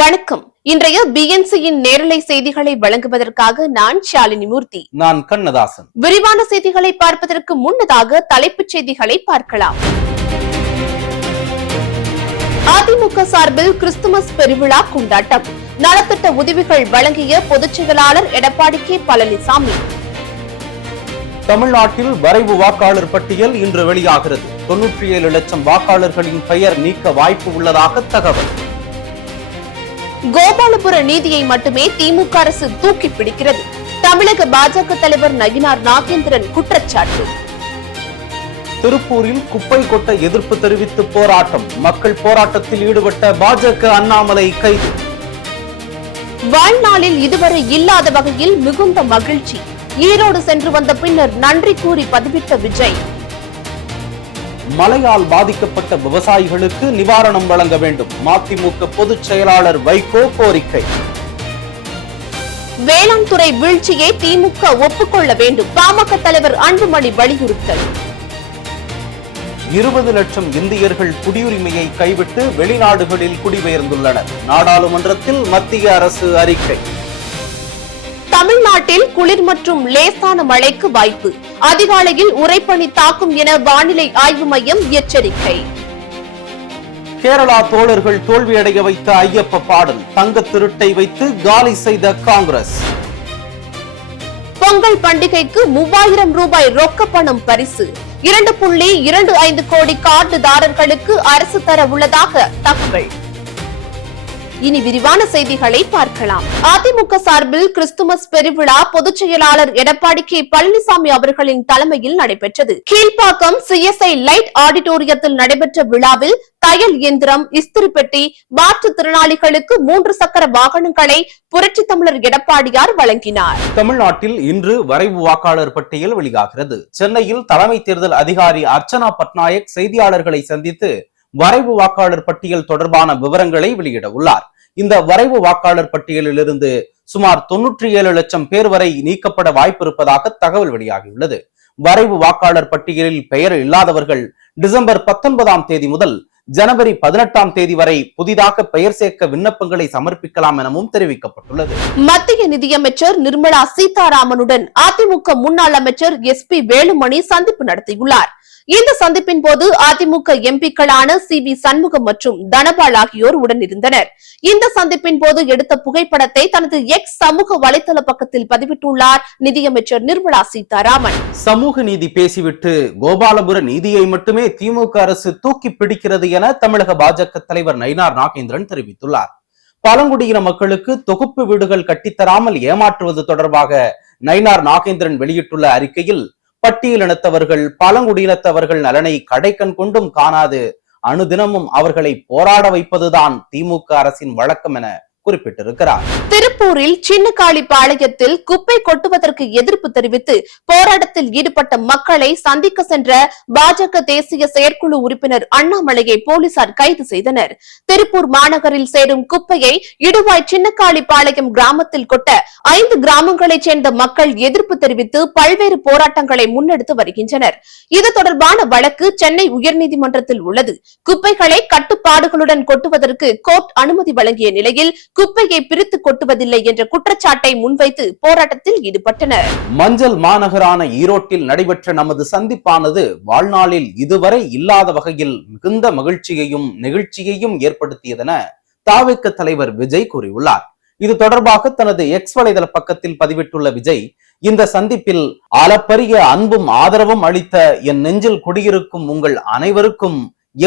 வணக்கம். இன்றைய பிஎன்சியின் நேரலை செய்திகளை வழங்குவதற்காக நான் ஷாலினி மூர்த்தி. நான் கண்ணதாசன். விரிவான செய்திகளை பார்ப்பதற்கு முன்னதாக தலைப்புச் செய்திகளை பார்க்கலாம். அதிமுக சார்பில் கிறிஸ்துமஸ் பெருவிழா கொண்டாட்டம். நலத்திட்ட உதவிகள் வழங்கிய பொதுச் செயலாளர் எடப்பாடி கே பழனிசாமி. தமிழ்நாட்டில் வரைவு வாக்காளர் பட்டியல் இன்று வெளியாகிறது. 97 லட்சம் வாக்காளர்களின் பெயர் நீக்க வாய்ப்பு உள்ளதாக தகவல். கோபாலபுர நீதியை மட்டுமே திமுக அரசு தூக்கி பிடிக்கிறது. தமிழக பாஜக தலைவர் நயினார் நாகேந்திரன் குற்றச்சாட்டு. திருப்பூரில் குப்பை கொட்ட எதிர்ப்பு தெரிவித்து போராட்டம். மக்கள் போராட்டத்தில் ஈடுபட்ட பாஜக அண்ணாமலை கைது. வாழ்நாளில் இதுவரை இல்லாத வகையில் மிகுந்த மகிழ்ச்சி. ஈரோடு சென்று வந்த பின்னர் நன்றி கூறி பதிவிட்ட விஜய். மழையால் பாதிக்கப்பட்ட விவசாயிகளுக்கு நிவாரணம் வழங்க வேண்டும். மதிமுக பொதுச் செயலாளர் வைகோ கோரிக்கை. வேளாண் துறை வீழ்ச்சியை திமுக ஒப்புக்கொள்ள வேண்டும். பாமக தலைவர் அன்புமணி வலியுறுத்தல். 20 லட்சம் இந்தியர்கள் குடியுரிமையை கைவிட்டு வெளிநாடுகளில் குடிபெயர்ந்துள்ளனர். நாடாளுமன்றத்தில் மத்திய அரசு அறிக்கை. தமிழ்நாட்டில் குளிர் மற்றும் லேசான மழைக்கு வாய்ப்பு. அதிகாலையில் உறைபனி தாக்கும் என வானிலை ஆய்வு மையம் எச்சரிக்கை. கேரளா தோழர்கள் தோல்வியடைய வைத்த ஐயப்ப பாடல். தங்க திருட்டை வைத்து காலி செய்த காங்கிரஸ். பொங்கல் பண்டிகைக்கு 3000 ரூபாய் ரொக்க பணம் பரிசு. 2.25 கோடி கார்டுதாரர்களுக்கு அரசு தர உள்ளதாக தகவல். இனி விரிவான செய்திகளை பார்க்கலாம். அதிமுக சார்பில் கிறிஸ்துமஸ் பெருவிழா பொதுச் செயலாளர் எடப்பாடி கே பழனிசாமி அவர்களின் தலைமையில் நடைபெற்றது. கீழ்ப்பாக்கம் CSI லைட் ஆடிட்டோரியத்தில் நடைபெற்ற விழாவில் தையல் இயந்திரம், இஸ்திரி பெட்டி, மாற்றுத்திறனாளிகளுக்கு 3 சக்கர வாகனங்களை புரட்சி தமிழர் எடப்பாடியார் வழங்கினார். தமிழ்நாட்டில் இன்று வரைவு வாக்காளர் பட்டியல் வெளியாகிறது. சென்னையில் தலைமை தேர்தல் அதிகாரி அர்ச்சனா பட்நாயக் செய்தியாளர்களை சந்தித்து வரைவு வாக்காளர் பட்டியல் தொடர்பான விவரங்களை வெளியிட உள்ளார். இந்த வரைவு வாக்காளர் பட்டியலில் இருந்து சுமார் 97 லட்சம் பேர் வரை நீக்கப்பட வாய்ப்பு இருப்பதாக தகவல் வெளியாகியுள்ளது. வரைவு வாக்காளர் பட்டியலில் பெயர் இல்லாதவர்கள் டிசம்பர் 19ஆம் தேதி முதல் ஜனவரி 18ஆம் தேதி வரை புதிதாக பெயர் சேர்க்க விண்ணப்பங்களை சமர்ப்பிக்கலாம் எனவும் தெரிவிக்கப்பட்டுள்ளது. மத்திய நிதியமைச்சர் நிர்மலா சீதாராமனுடன் அதிமுக முன்னாள் அமைச்சர் SP வேலுமணி சந்திப்பு நடத்தியுள்ளார். இந்த சந்திப்பின் போது அதிமுக எம்பிக்களான CV சண்முகம் மற்றும் தனபால் ஆகியோர் உடன் இருந்தனர். இந்த சந்திப்பின் போது எடுத்த புகைப்படத்தை தனது எக்ஸ் சமூக வலைதள பக்கத்தில் பதிவிட்டுள்ளார் நிதியமைச்சர் நிர்மலா சீதாராமன். சமூக நீதி பேசிவிட்டு கோபாலபுர நீதியை மட்டுமே திமுக அரசு தூக்கி பிடிக்கிறது என தமிழக பாஜக தலைவர் நயினார் நாகேந்திரன் தெரிவித்துள்ளார். பழங்குடியின மக்களுக்கு தொகுப்பு வீடுகள் கட்டித்தராமல் ஏமாற்றுவது தொடர்பாக நயினார் நாகேந்திரன் வெளியிட்டுள்ள அறிக்கையில், பட்டியலினத்தவர்கள் பழங்குடியினத்தவர்கள் நலனை கடைக்கண் கொண்டும் காணாது அனுதினமும் அவர்களை போராட வைப்பதுதான் திமுக அரசின் வழக்கம் என குறிப்பிட்டிருக்கிறார். திருப்பூரில் சின்னக்காளிப்பாளையத்தில் குப்பை கொட்டுவதற்கு எதிர்ப்பு தெரிவித்து போராட்டத்தில் ஈடுபட்ட மக்களை சந்திக்க சென்ற பாஜக தேசிய செயற்குழு உறுப்பினர் அண்ணாமலையை போலீசார் கைது செய்தனர். திருப்பூர் மாநகரில் சேரும் குப்பையை இடுவாய் சின்னக்காளிப்பாளையம் கிராமத்தில் கொட்ட 5 கிராமங்களைச் சேர்ந்த மக்கள் எதிர்ப்பு தெரிவித்து பல்வேறு போராட்டங்களை முன்னெடுத்து வருகின்றனர். இது தொடர்பான வழக்கு சென்னை உயர்நீதிமன்றத்தில் உள்ளது. குப்பைகளை கட்டுப்பாடுகளுடன் கொட்டுவதற்கு கோர்ட் அனுமதி வழங்கிய நிலையில் குப்பையை பிரித்து கொட்டுவதில்லை என்ற குற்றச்சாட்டை முன்வைத்து போராட்டத்தில் ஈடுபட்டனர். மஞ்சள் மாநகரான ஈரோட்டில் நடைபெற்ற நமது சந்திப்பானது வாழ்நாளில் இதுவரை இல்லாத வகையில் மிகுந்த மகிழ்ச்சியையும் நெகிழ்ச்சியையும் ஏற்படுத்தியதென தாவேக தலைவர் விஜய் கூறியுள்ளார். இது தொடர்பாக தனது எக்ஸ் வலைதள பக்கத்தில் பதிவிட்டுள்ள விஜய், இந்த சந்திப்பில் அளப்பரிய அன்பும் ஆதரவும் அளித்த என் நெஞ்சில் குடியிருக்கும் உங்கள் அனைவருக்கும்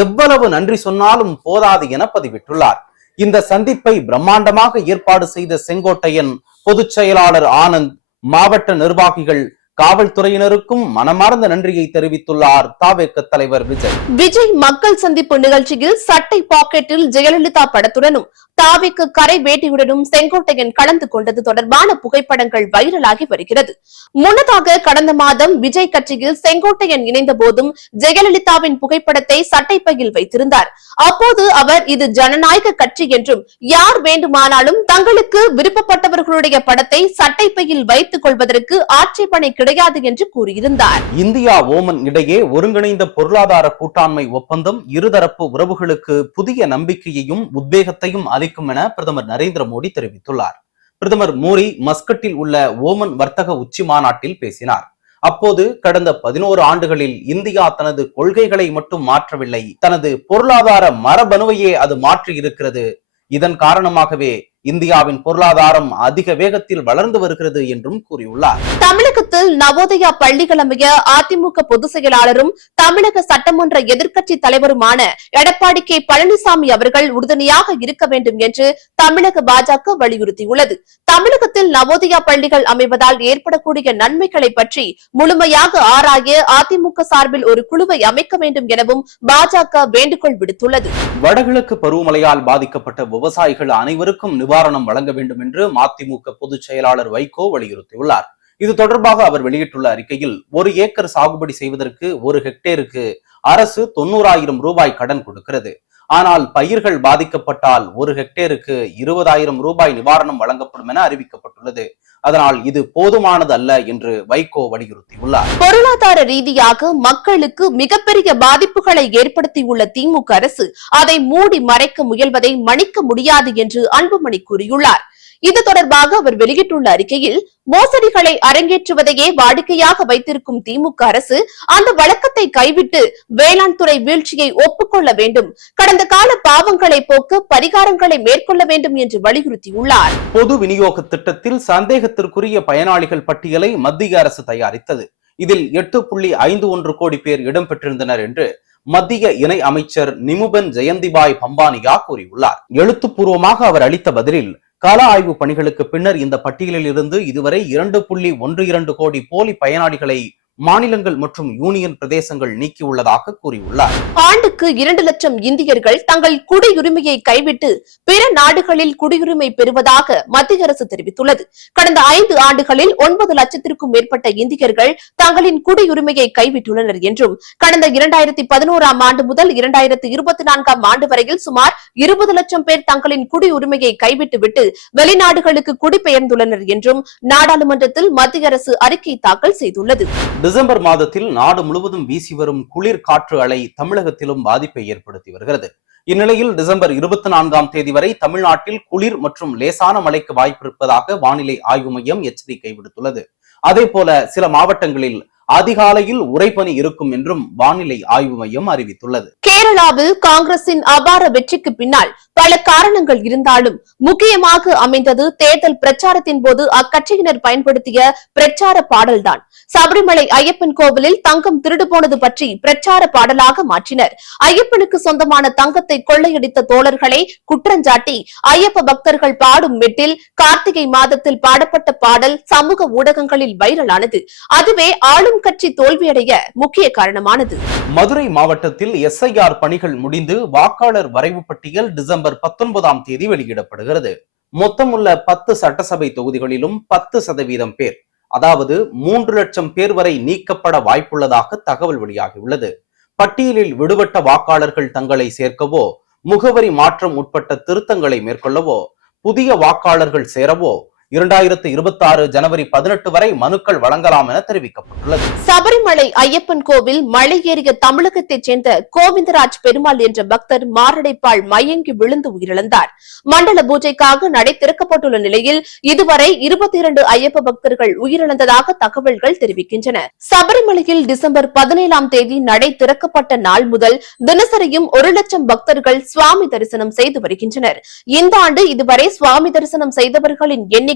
எவ்வளவு நன்றி சொன்னாலும் போதாது என பதிவிட்டுள்ளார். இந்த சந்திப்பை பிரம்மாண்டமாக ஏற்பாடு செய்த செங்கோட்டையன், பொதுச் செயலாளர் ஆனந்த், மாவட்ட நிர்வாகிகள், காவல்துறையினருக்கும் மனமார்ந்த நன்றியை தெரிவித்துள்ளார் தாவேக தலைவர் விஜய். விஜய் மக்கள் சந்திப்பு நிகழ்ச்சியில் சட்டை பாக்கெட்டில் ஜெயலலிதா படத்துடனும் தாவேக கரை வேட்டியுடனும் செங்கோட்டையன் கலந்து கொண்டது தொடர்பான புகைப்படங்கள் வைரலாகி வருகிறது. முன்னதாக கடந்த மாதம் விஜய் கட்சியில் செங்கோட்டையன் இணைந்த போதும் ஜெயலலிதாவின் புகைப்படத்தை சட்டைப்பையில் வைத்திருந்தார். அப்போது அவர் இது ஜனநாயக கட்சி என்றும் யார் வேண்டுமானாலும் தங்களுக்கு விருப்பப்பட்டவர்களுடைய படத்தை சட்டைப்பையில் வைத்துக் கொள்வதற்கு ஆட்சேபனை கிடையாது என்று கூறியிருந்தார். இந்தியா ஓமன் இடையே ஒருங்கிணைந்த பொருளாதார கூட்டாண்மை ஒப்பந்தம் இருதரப்பு உறவுகளுக்கு புதிய நம்பிக்கையையும் உத்வேகத்தையும் அளிக்கும் என பிரதமர் நரேந்திர மோடி தெரிவித்துள்ளார். பிரதமர் மோடி மஸ்கட்டில் உள்ள ஓமன் வர்த்தக உச்சி மாநாட்டில் பேசினார். அப்போது கடந்த 11 ஆண்டுகளில் இந்தியா தனது கொள்கைகளை மட்டும் மாற்றவில்லை, தனது பொருளாதார மரபணுவையே அது மாற்றி இருக்கிறது. இதன் காரணமாகவே இந்தியாவின் பொருளாதாரம் அதிக வேகத்தில் வளர்ந்து வருகிறது என்றும் கூறியுள்ளார். தமிழகத்தில் நவோதயா பள்ளிகள் அமைய அதிமுக பொதுச் செயலாளரும் தமிழக சட்டமன்ற எதிர்க்கட்சி தலைவருமான எடப்பாடி கே பழனிசாமி அவர்கள் உறுதுணையாக இருக்க வேண்டும் என்று தமிழக பாஜக வலியுறுத்தியுள்ளது. தமிழகத்தில் நவோதயா பள்ளிகள் அமைவதால் ஏற்படக்கூடிய நன்மைகளை பற்றி முழுமையாக ஆராய அதிமுக சார்பில் ஒரு குழுவை அமைக்க வேண்டும் எனவும் பாஜக வேண்டுகோள் விடுத்துள்ளது. வடகிழக்கு பருவமழையால் பாதிக்கப்பட்ட விவசாயிகள் அனைவருக்கும் நிவாரணம் வழங்க வேண்டும் என்று மதிமுக பொதுச் செயலாளர் வைகோ வலியுறுத்தியுள்ளார். இது தொடர்பாக அவர் வெளியிட்டுள்ள அறிக்கையில் 1 ஏக்கர் சாகுபடி செய்வதற்கு 1 ஹெக்டேருக்கு அரசு 90,000 ரூபாய் கடன் கொடுக்கிறது. ஆனால் பயிர்கள் பாதிக்கப்பட்டால் 1 ஹெக்டேருக்கு 20,000 ரூபாய் நிவாரணம் வழங்கப்படும் என அறிவிக்கப்பட்டுள்ளது. அதனால் இது போதுமானது அல்ல என்று வைகோ வலியுறுத்தியுள்ளார். பொருளாதார ரீதியாக மக்களுக்கு மிகப்பெரிய பாதிப்புகளை ஏற்படுத்தியுள்ள திமுக அரசு அதை மூடி மறைக்க முயல்வதை மன்னிக்க முடியாது என்று அன்புமணி கூறியுள்ளார். இது தொடர்பாக அவர் வெளியிட்டுள்ள அறிக்கையில், மோசடிகளை அரங்கேற்றுவதையே வாடிக்கையாக வைத்திருக்கும் திமுக அரசு அந்த வழக்கத்தை கைவிட்டு வேளாண் துறை வீழ்ச்சியை ஒப்புக்கொள்ள வேண்டும், கடந்த கால பாவங்களை போக்க பரிகாரங்களை மேற்கொள்ள வேண்டும் என்று வலியுறுத்தியுள்ளார். பொது விநியோக திட்டத்தில் சந்தேகத்திற்குரிய பயனாளிகள் பட்டியலை மத்திய அரசு தயாரித்தது. இதில் 8.51 கோடி பேர் இடம்பெற்றிருந்தனர் என்று மத்திய இணை அமைச்சர் நிமுபன் ஜெயந்திபாய் பம்பானியா கூறியுள்ளார். எழுத்துப்பூர்வமாக அவர் அளித்த பதிலில், கள ஆய்வு பணிகளுக்கு பின்னர் இந்த பட்டியலில் இருந்து இதுவரை 2.12 கோடி போலி பயனாளிகளை மாநிலங்கள் மற்றும் யூனியன் பிரதேசங்கள் நீக்கியுள்ளதாக கூறியுள்ளார். ஆண்டுக்கு 2 லட்சம் இந்தியர்கள் தங்கள் குடியுரிமையை கைவிட்டு பிற நாடுகளில் குடியுரிமை பெறுவதாக மத்திய அரசு தெரிவித்துள்ளது. கடந்த 5 ஆண்டுகளில் 9 லட்சத்திற்கும் மேற்பட்ட இந்தியர்கள் தங்களின் குடியுரிமையை கைவிட்டுள்ளனர் என்றும், கடந்த 2011ஆம் ஆண்டு முதல் 2024ஆம் ஆண்டு வரையில் சுமார் 20 லட்சம் பேர் தங்களின் குடியுரிமையை கைவிட்டுவிட்டு வெளிநாடுகளுக்கு குடிபெயர்ந்துள்ளனர் என்றும் நாடாளுமன்றத்தில் மத்திய அரசு அறிக்கை தாக்கல் செய்துள்ளது. டிசம்பர் மாதத்தில் நாடு முழுவதும் வீசி வரும் குளிர் காற்று அலை தமிழகத்திலும் பாதிப்பை ஏற்படுத்தி வருகிறது. இந்நிலையில் டிசம்பர் 24ஆம் தேதி வரை தமிழ்நாட்டில் குளிர் மற்றும் லேசான மழைக்கு வாய்ப்பிருப்பதாக வானிலை ஆய்வு மையம் எச்சரிக்கை விடுத்துள்ளது. அதேபோல சில மாவட்டங்களில் அதிகாலையில் உறைபனி இருக்கும் என்றும் வானிலை ஆய்வு மையம் அறிவித்துள்ளது. கேரளாவில் காங்கிரசின் அபார வெற்றிக்கு பின்னால் பல காரணங்கள் இருந்தாலும் முக்கியமாக அமைந்தது தேர்தல் பிரச்சாரத்தின் போது அக்கட்சியினர் பயன்படுத்திய பிரச்சார பாடல்தான். சபரிமலை ஐயப்பன் கோவிலில் தங்கம் திருடு போனது பற்றி பிரச்சார பாடலாக மாற்றினர். ஐயப்பனுக்கு சொந்தமான தங்கத்தை கொள்ளையடித்த தோழர்களை குற்றஞ்சாட்டி ஐயப்ப பக்தர்கள் பாடும் மெட்டில் கார்த்திகை மாதத்தில் பாடப்பட்ட பாடல் சமூக ஊடகங்களில் வைரலானது. அதுவே ஆளும் கட்சி தோல்வியடைய முக்கிய காரணமானது. மதுரை மாவட்டத்தில் SIR பணிகள் முடிந்து வாக்காளர் வரைவு பட்டியல் டிசம்பர் 19ஆம் தேதி வெளியிடப்படுகிறது. மொத்தமுள்ள 10 சட்டசபை தொகுதிகளிலும் 10% பேர், அதாவது 3 லட்சம் பேர் வரை நீக்கப்பட வாய்ப்புள்ளதாக தகவல் வெளியாகியுள்ளது. பட்டியலில் விடுபட்ட வாக்காளர்கள் தங்களை சேர்க்கவோ, முகவரி மாற்றம் உட்பட்ட திருத்தங்களை மேற்கொள்ளவோ, புதிய வாக்காளர்கள் சேரவோ 2026 ஜனவரி 18 வரை மனுக்கள் வழங்கலாம் என தெரிவிக்கப்பட்டுள்ளது. சபரிமலை ஐயப்பன் கோவில் மலை ஏறிய தமிழகத்தைச் சேர்ந்த கோவிந்தராஜ் பெருமாள் என்ற பக்தர் மாரடைப்பால் மயங்கி விழுந்து உயிரிழந்தார். மண்டல பூஜைக்காக நடை திறக்கப்பட்டுள்ள நிலையில் இதுவரை 22 ஐயப்ப பக்தர்கள் உயிரிழந்ததாக தகவல்கள் தெரிவிக்கின்றன. சபரிமலையில் டிசம்பர் 17ஆம் தேதி நடை திறக்கப்பட்ட நாள் முதல் தினசரியும் 1 லட்சம் பக்தர்கள் சுவாமி தரிசனம் செய்து வருகின்றனர். இந்த ஆண்டு இதுவரை சுவாமி தரிசனம் செய்தவர்களின் எண்ணிக்கை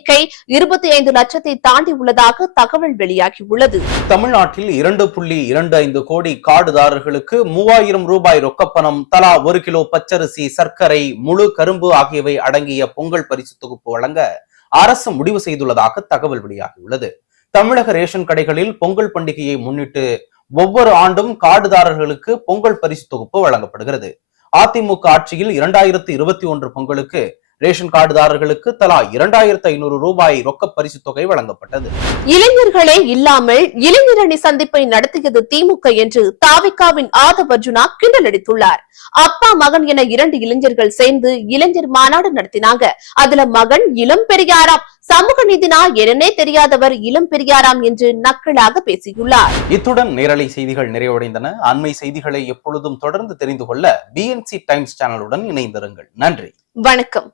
25 லட்சத்தை தாண்டி உள்ளதாக தகவல் வெளியாகியுள்ளது. தமிழ்நாட்டில் 2.25 கோடி கார்டுதாரர்களுக்கு 3000 ரூபாய் ரொக்கப்பணம், தலா 1 கிலோ பச்சரிசி, சர்க்கரை, முழு கரும்பு ஆகியவை அடங்கிய பொங்கல் பரிசு தொகுப்பு வழங்க அரசு முடிவு செய்துள்ளதாக தகவல் வெளியாகியுள்ளது. தமிழக ரேஷன் கடைகளில் பொங்கல் பண்டிகையை முன்னிட்டு ஒவ்வொரு ஆண்டும் கார்டுதாரர்களுக்கு பொங்கல் பரிசு தொகுப்பு வழங்கப்படுகிறது. அதிமுக ஆட்சியில் 2021 பொங்கலுக்கு ரேஷன் கார்டுதாரர்களுக்கு தலா 2500 ரூபாய் ரொக்க பரிசு தொகை வழங்கப்பட்டது. இளைஞர்களே இல்லாமல் இளைஞரணி சந்திப்பை நடத்தியது திமுக என்று தாவிகாவின் ஆதவ் அர்ஜுனா கிண்டல் அடித்துள்ளார். அப்பா மகன் என 2 இளைஞர்கள் சேர்ந்து இளைஞர் மாநாடு நடத்தினாங்க. அதுல மகன் இளம் பெரியாராம், சமூக நீதினா என்னன்னே தெரியாதவர் இளம் பெரியாராம் என்று நக்கலாக பேசியுள்ளார். இத்துடன் நேரலை செய்திகள் நிறைவடைந்தன. அண்மை செய்திகளை எப்பொழுதும் தொடர்ந்து தெரிந்து கொள்ள BNC டைம்ஸ் சேனலுடன் இணைந்திருங்கள். நன்றி, வணக்கம்.